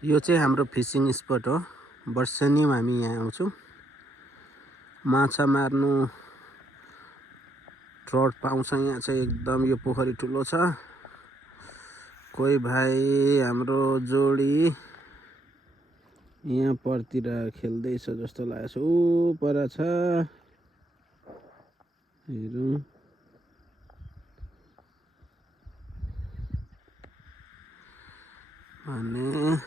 यो चाहिँ हाम्रो फिसिङ स्पट हो। वर्षेनी हामी यहाँ आउँछौँ माछा मार्नु। ट्रट पाउँछ यहाँ चाहिँ एकदम। यो पोखरी ठुलो छ। कोही भाइ हाम्रो जोडी यहाँ परतिर खेल्दैछ जस्तो लागेछ। ऊ पर छ हेरौँ। अनि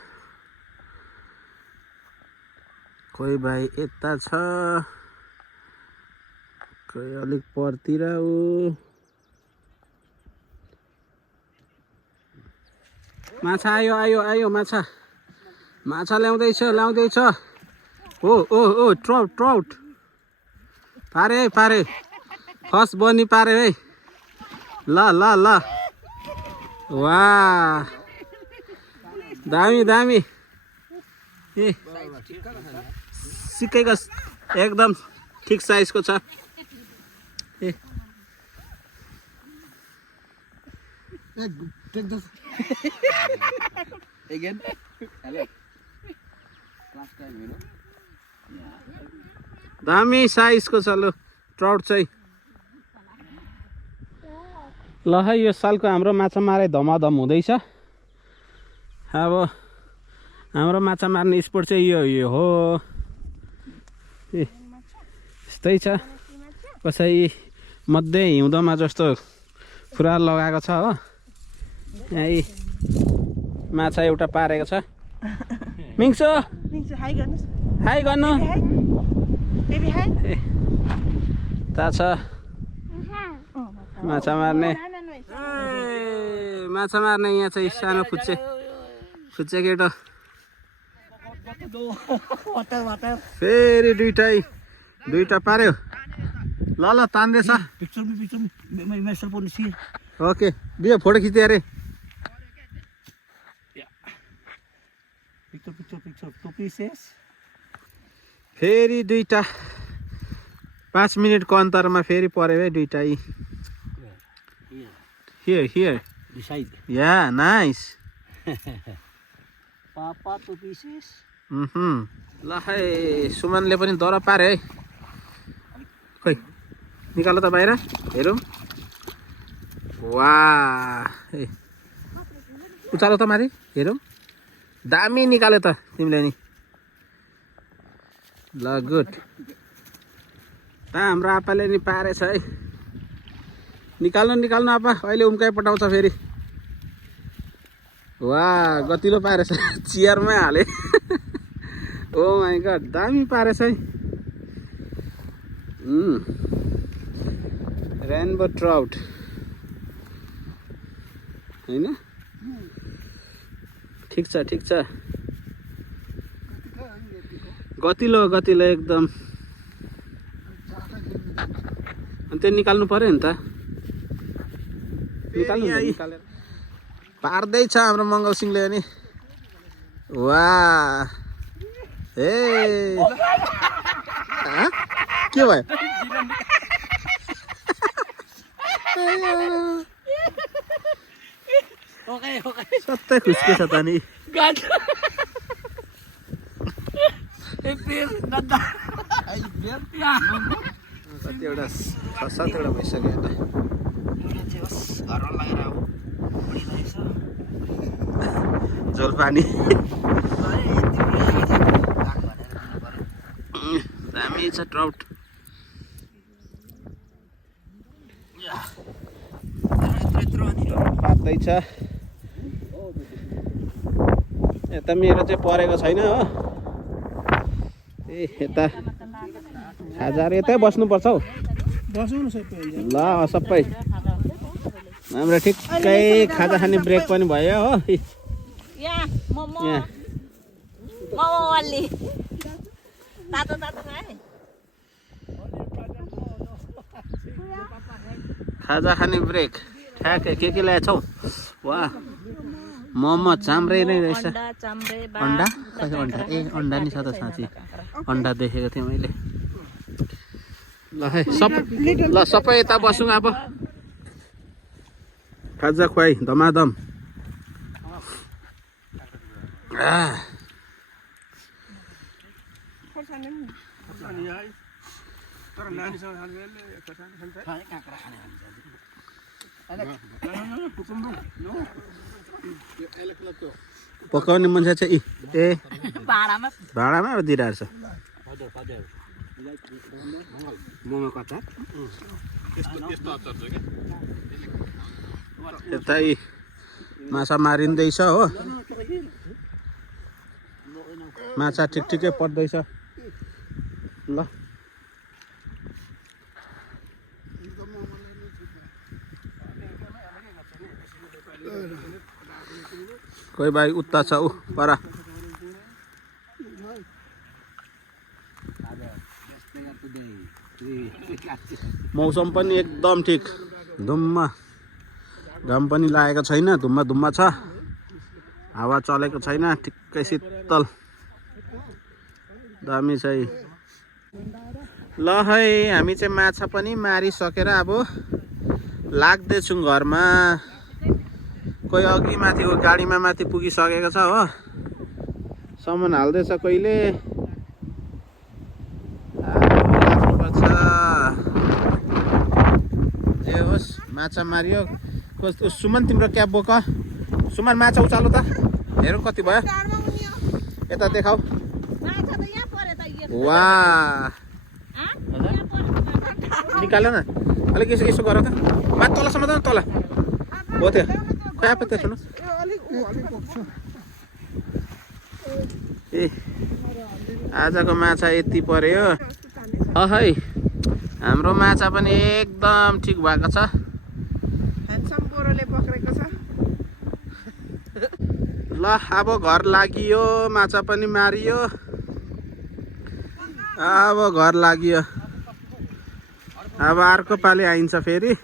कोही भाइ यता छ, कोही अलिक परतिर। ऊ माछा आयो आयो आयो माछा माछा ल्याउँदैछ ल्याउँदैछ। ओ ओ ओ ट्राउट ट्राउट पारे है पारे। फर्स्ट बनी पारे है। ल ल ल वाह दामी दामी। ए सिक्कैको एकदम ठिक साइजको छ। ए Again? Hello. Last time, you know? दामी साइजको छ लो ट्राउट चाहिँ। ल है यो सालको हाम्रो माछा मारे धमाधम हुँदैछ। अब हाम्रो माछा मार्ने स्पोर्ट चाहिँ यो हो। यस्तै छ। कसै मध्ये हिउँदोमा जस्तो फुरार लगाएको छ हो। यही माछा एउटा पारेको छ। मिङ्सो हाई गर्नु। ता छ माछा मार्ने। माछा मार्ने यहाँ चाहिँ सानो फुच्चे फुच्चे केटो। फेरि दुईटा पार्यो। ल ल तान्दैछ। ओके बियो फोटो खिच्दै अरे। फेरि दुईटा 5 मिनटको अन्तरमा फेरि पर्यो है दुईटा। Here here yeah nice. Papa two pieces. ल है सुमनले पनि दर पारे है। खोइ निकाल त बाहिर हेरौँ। वाह ए उचालो त माथि हेरौँ। दामी निकाल्यो त तिमीले नि। ल गुड। हाम्रो आप्पाले नि पारेछ है। निकाल्नु निकाल्नु आप्पा अहिले उम्काइ पठाउँछ फेरि। वाह गतिलो पारेछ चियरमै हाले। ओ माई गड दामी पारेछ है। रेनबो ट्राउट हैन। ठिक छ ठिक छ। गतिलो गतिलो एकदम। अनि त्यो निकाल्नु पर्यो नि त। निकाल्नु निकालेर पार्दैछ हाम्रो मङ्गल सिंहले नि। वाह ए के भयो? सत्तै खुस्के छ त नि। कतिवटा 6-7वटा भइसक्यो त। झोल पानी दामी छ ट्राउट। पार्दैछ। यता मेरो चाहिँ परेको छैन हो। ए यता खाजाहरू यतै बस्नुपर्छ हौ। ल सबै हाम्रो ठिक्कै खाजा खाने ब्रेक पनि भयो हो। खाजा खाने ब्रेक ठ्याक्कै के ल्याएछौ? वाह मोमो चाम्रे नै रहेछ। अन्डा कति अन्डा? ए अन्डा नि छ त साँच्ची। अन्डा देखेको थिएँ मैले। ल है सबै यता बसौँ अब। खाजा खुवाई धमाधम। पकाउने मान्छे चाहिँ ए भाँडामा भाँडामा दिइरहेको छ यतै माछा मारिँदैछ हो माछा ठिकै पर्दैछ ल कोही भाइ उता छ ऊ पर मौसम पनि एकदम ठिक धुम्म घाम पनि लागेको छैन धुम्म छ हावा चलेको छैन ठिक्कै शीतल दामी चाहिँ ल है हामी चाहिँ माछा पनि मारिसकेर अब लाग्दैछौँ घरमा कोही अघि माथि गाडीमा माथि पुगिसकेको छ हो सामान हाल्दैछ कहिले लाग्नुपर्छ जे होस् माछा मारियो सुमन तिम्रो क्याब बोक सुमन माछा उचालो त हेरौँ कति भयो यता देखाऊ वाह निकाल्यो न अलिक यसो गर त माथि तलसम्म त तल हो त्यो खोइ पो त्यसो ए आजको माछा यति पर्यो है हाम्रो माछा पनि एकदम ठिक भएको छ ल अब घर लागियो माछा पनि मारियो अब घर लागियो अब अर्को पालि आइन्छ फेरि